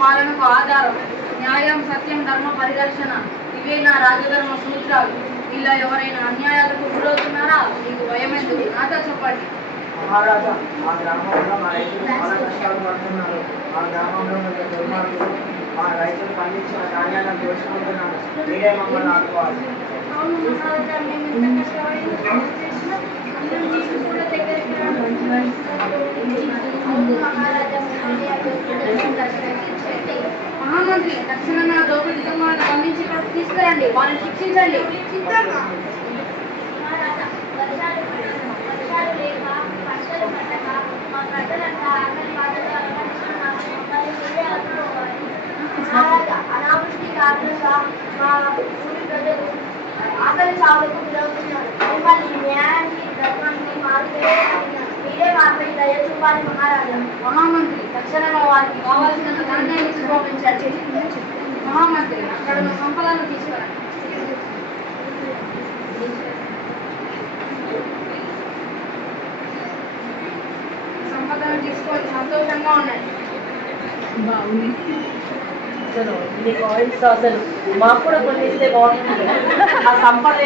పాలనకు ఆధారం. న్యాయం, సత్యం, ధర్మ పరిరక్షణ ఇవే నా రాజధర్మ సూత్రాలు. ఇలా ఎవరైనా అన్యాయాలకు గురవుతున్నారా? మీకు భయం ఎందుకు? నాతో చెప్పండి. మహారాజా, మా గ్రామంలో మా రైతులు చాలా కష్టాలు పడుతున్నారు. మా గ్రామంలో దుర్మార్గులు మా రైతులు పండించిన ధాన్యాలను దోచుకుంటున్నారు. మీరే మమ్మల్ని ఆడుకోవాలి. మహామంత్రి, తక్షణమే ఆ దోపిడీ దొంగలను బంధించి తీసుకురండి. వారిని శిక్షించండి. అనావృష్టి కారణంగా మా ఊరి ప్రజలు ఆకలి సాగులకు గురవుతున్నారు. మిమ్మల్ని న్యాయానికి, ధర్మానికి మీరే మాపై దయ చూపాలి మహారాజా. మహామంత్రి, తక్షణమే వారికి కావాల్సినంత ధాన్యాన్ని ఇచ్చి పంపించండి. మహామంత్రి, అక్కడ ఉన్న సంపదను తీసుకురండి. సంపదను తీసుకొని సంతోషంగా ఉండండి. అసలు ఇది కాయిన్స్ అసలు మాకు కూడా కొన్ని ఇస్తే బాగుంటుంది. ఆ సంపద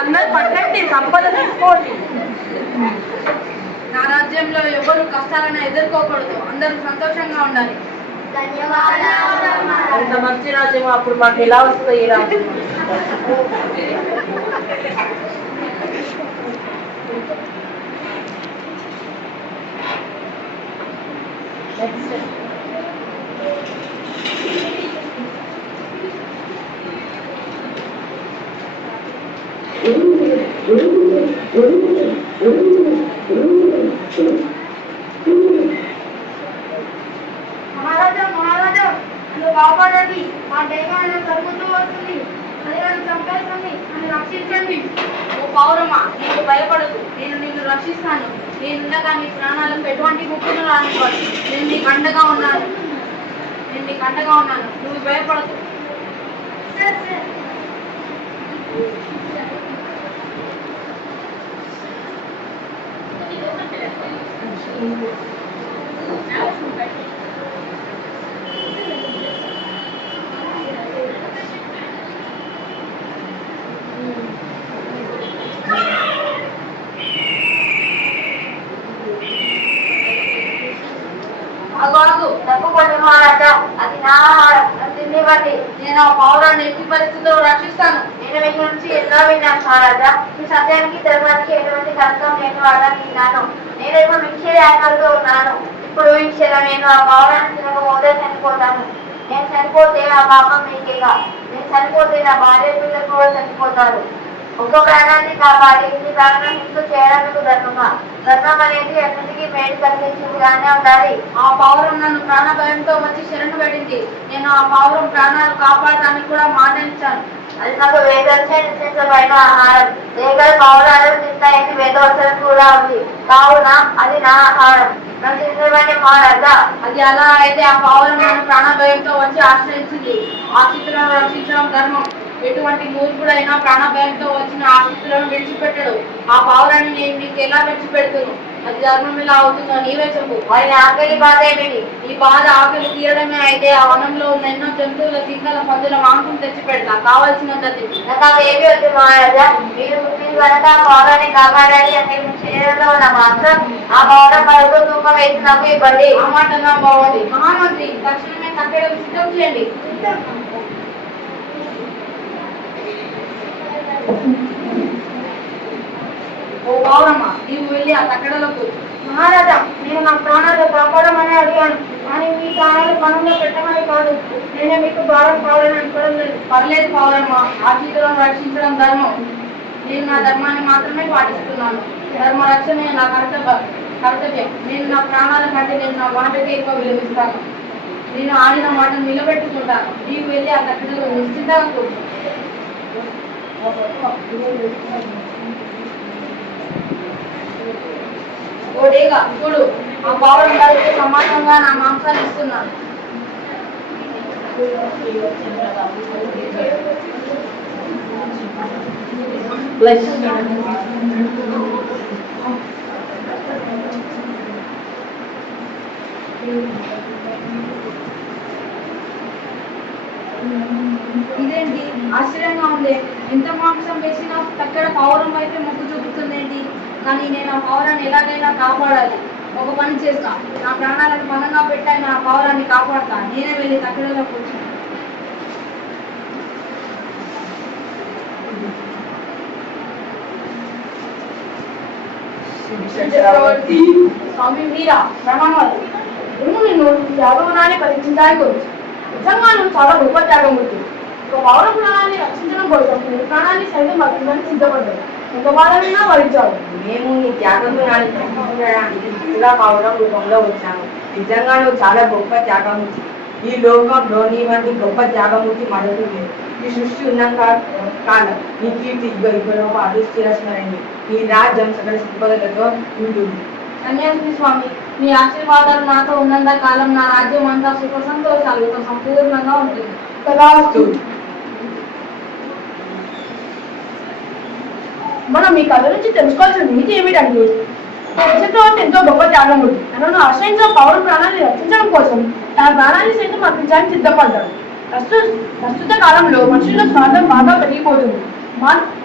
అందరు పట్టండి, సంపద తీసుకోండి. నా రాజ్యంలో ఎవరు కష్టాలను ఎదుర్కోకూడదు. అందరూ సంతోషంగా ఉండాలి. అంత మంచి రాజ్యం అప్పుడు మాకు ఎలా వస్తుంది ఈ రాజ్యం? మహారాజా, మహారాజా, నన్ను కాపాడండి. మా దైవాన్ని ప్రభుత్వం వస్తుంది. అది నన్ను చంపేస్తుంది. నన్ను రక్షించండి. ఓ పౌరమా, నీకు భయపడకు. నేను నిన్ను రక్షిస్తాను. నేనుండగా నీ ప్రాణాలకు ఎటువంటి ముప్పును రానివ్వను. నేను నీకు అండగా ఉన్నాను. నువ్వు భయపడకు. తప్పకుండా మహారాజా, అది నా ఆహారం. తినివ్వండి. నేను ఆ పౌరాన్ని ఎట్టి పరిస్థితుల్లో రక్షిస్తాను. నేను మీ గురించి ఎన్నో విన్నాను మహారాజా. మీ సత్యానికి, ధర్మానికి ఎటువంటి కష్టం లేని వాడని విన్నాను. నేను ఇప్పుడు మిక్సీ ఆకలితో ఉన్నాను. ఇప్పుడు ఊహించేలా నేను ఆ పౌరాన్ని తినకపోతే చనిపోతాను. నేను చనిపోతే ఆ పాపం మీకేగా. నేను చనిపోతే నా భార్య పిల్లలు కూడా చనిపోతారు. ఒక్క ప్రాణాన్ని కాపాడి ఇన్ని ప్రాణాలను ఇంటూ చేయడం మీకు ధర్మమా? ధర్మం అనేది అన్నిటికీ మేలు కలిగించేదిగానే ఉండాలి. ఆ పౌరం నన్ను ప్రాణ భయంతో వచ్చి శరణు పెట్టింది. నేను ఆ పౌరం ప్రాణాలు కాపాడటానికి కూడా మాట ఇచ్చాను. అది నాకు వేదర్శే నిశ్చయించబడిన ఆహారం. లేక పౌరాలు తింటాయని వేదవర్షం కూడా ఉంది. కావున అది నా ఆహారం. నన్ను తినబడి మహారాజా. అది అలా అయితే ఆ పౌరం నన్ను ప్రాణ భయంతో వచ్చి ఆశ్రయించింది. ఆశ్రితులను రక్షించడం ధర్మం. ఎటువంటి మూర్ఖుడైనా ప్రాణభయంతో వచ్చిన ఆశ్రితులను విడిచిపెట్టడు. ఆ పౌరాన్ని నేను నీకు ఎలా విడిచిపెడుతును? అది ధర్మం ఎలా అవుతుందో నీవే చెప్పు. వారి ఆకలి బాధ ఏమిటి? ఈ బాధ ఆకలి తీయడమే అయితే ఆ వనంలో ఉన్న ఎన్నో జంతువుల తిన్నల పందుల మాంసం తెచ్చి పెడతా. కావాల్సినంత నాకు ఏమి వద్దు మహారాజా. మీరు కనుక ఆ పౌరాన్ని కాపాడాలి అంటే మీ శరీరంలో ఉన్న మాత్రం ఆ పౌరం వరకు తూకం వేసి నాకు ఇవ్వండి. ఆ మాట నా బాగుంది. మహామంత్రి, తక్షణమే తగ్గడం సిద్ధం చేయండి. ఓ పౌరమ్మ, నీవు వెళ్ళి ఆ తక్కడలో కూర్చో. మహారాజా, నేను నా ప్రాణాలు కాపాడమని అడిగాను, కానీ మీ ప్రాణాలు పనుల్లో పెట్టమని కాదు. నేనే మీకు భారం కావాలని అనుకోవడం లేదు. పర్లేదు పౌరమ్మ, ఆశ్రితులను రక్షించడం ధర్మం. నేను నా ధర్మాన్ని మాత్రమే పాటిస్తున్నాను. ధర్మ రక్షణే నా కర్తవ్యం. నేను నా ప్రాణాల కంటే నేను నా మాటకి ఎక్కువ విలువిస్తాను. నేను ఆడిన మాటను నిలబెట్టుకుంటాను. నీవు వెళ్ళి ఆ తక్కడలో నిశ్చితంగా కూర్చో. ఓడేగా చూడు, ఆ పౌరం గారికి సమానంగా నా మాంసాన్ని ఇస్తున్నాను. ప్లస్ ఆశ్చర్యంగా ఉంది. ఎంత మాంసం వేసినా తక్కడ పౌరం వైపే మొగ్గు చూపుతుంది ఏంటి? కానీ నేను ఆ పౌరాన్ని ఎలాగైనా కాపాడాలి. ఒక పని చేస్తా, నా ప్రాణాలను పనంగా పెట్టాయి, నా పౌరాన్ని కాపాడతా. నేనే వెళ్ళి తక్కడలో కూర్చున్నా. చక్రవర్తి స్వామి మీరా ప్రమాణాలు నేను నిన్ను త్యాగమనాన్ని పరీక్షించడానికి వచ్చి నిజంగా నువ్వు చాలా గొప్ప త్యాగమూర్తి. ఒక పౌర ప్రాణాన్ని రక్షించడం కోసం నీ ప్రాణాన్ని సైతం భరించడానికి సిద్ధపడ్డావు. ఒక వారమైనా భరించావు. మేము నీ త్యాగగుణాన్ని ప్రశ్నించడానికి పూర్తిగా పౌరం రూపంలో వచ్చాము. నిజంగా నువ్వు చాలా గొప్ప త్యాగమూర్తి. ఈ లోకంలో నీ వంటి గొప్ప త్యాగమూర్తి మరొకటి లేదు. ఈ సృష్టి ఉన్నంత కాలం నీ కీర్తి యుగ పాటు స్థిరస్మరణి. నీ రాజ్యం సకల సంపదలతో ఉంటుంది. కన్యాశ్రీ స్వామి, మీ ఆశీర్వాదాలు నాతో ఉన్నంత కాలం నా రాజ్యం అంతా సుఖ సంతోషాలతో సంపూర్ణంగా ఉంటుంది. తదాస్తు. మనం ఈ కథ నుంచి తెలుసుకోవాల్సిన నీతి ఏమిటంటే చక్రవర్తి ఎంతో గొప్ప త్యాగముడు. తనను ఆశ్రయించిన పౌర ప్రాణాన్ని రక్షించడం కోసం తన ప్రాణాన్ని సైతం అర్పించడానికి సిద్ధపడ్డాడు. ప్రస్తుత కాలంలో మనుషుల స్వార్థం బాగా పెరిగిపోతుంది.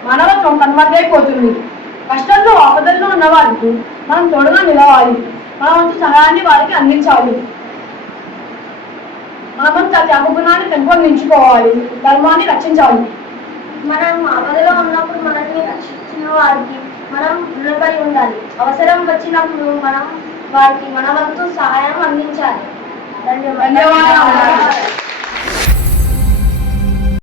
మానవత్వం కనుమరుగైపోతుంది. కష్టంలో ఆపదల్లో ఉన్న వారికి మనం తోడుగా నిలవాలి. మన వంతు సహాయాన్ని వారికి అందించాలి. మనమంతా త్యాగగుణాన్ని పెంపొందించుకోవాలి. ధర్మాన్ని రక్షించాలి. మనం ఆపదలో ఉన్నప్పుడు మనల్ని రక్షించిన వారికి మనం రుణపడి ఉండాలి. అవసరం వచ్చినప్పుడు మనం వారికి మన వంతు సహాయం అందించాలి. ధన్యవాదాలు.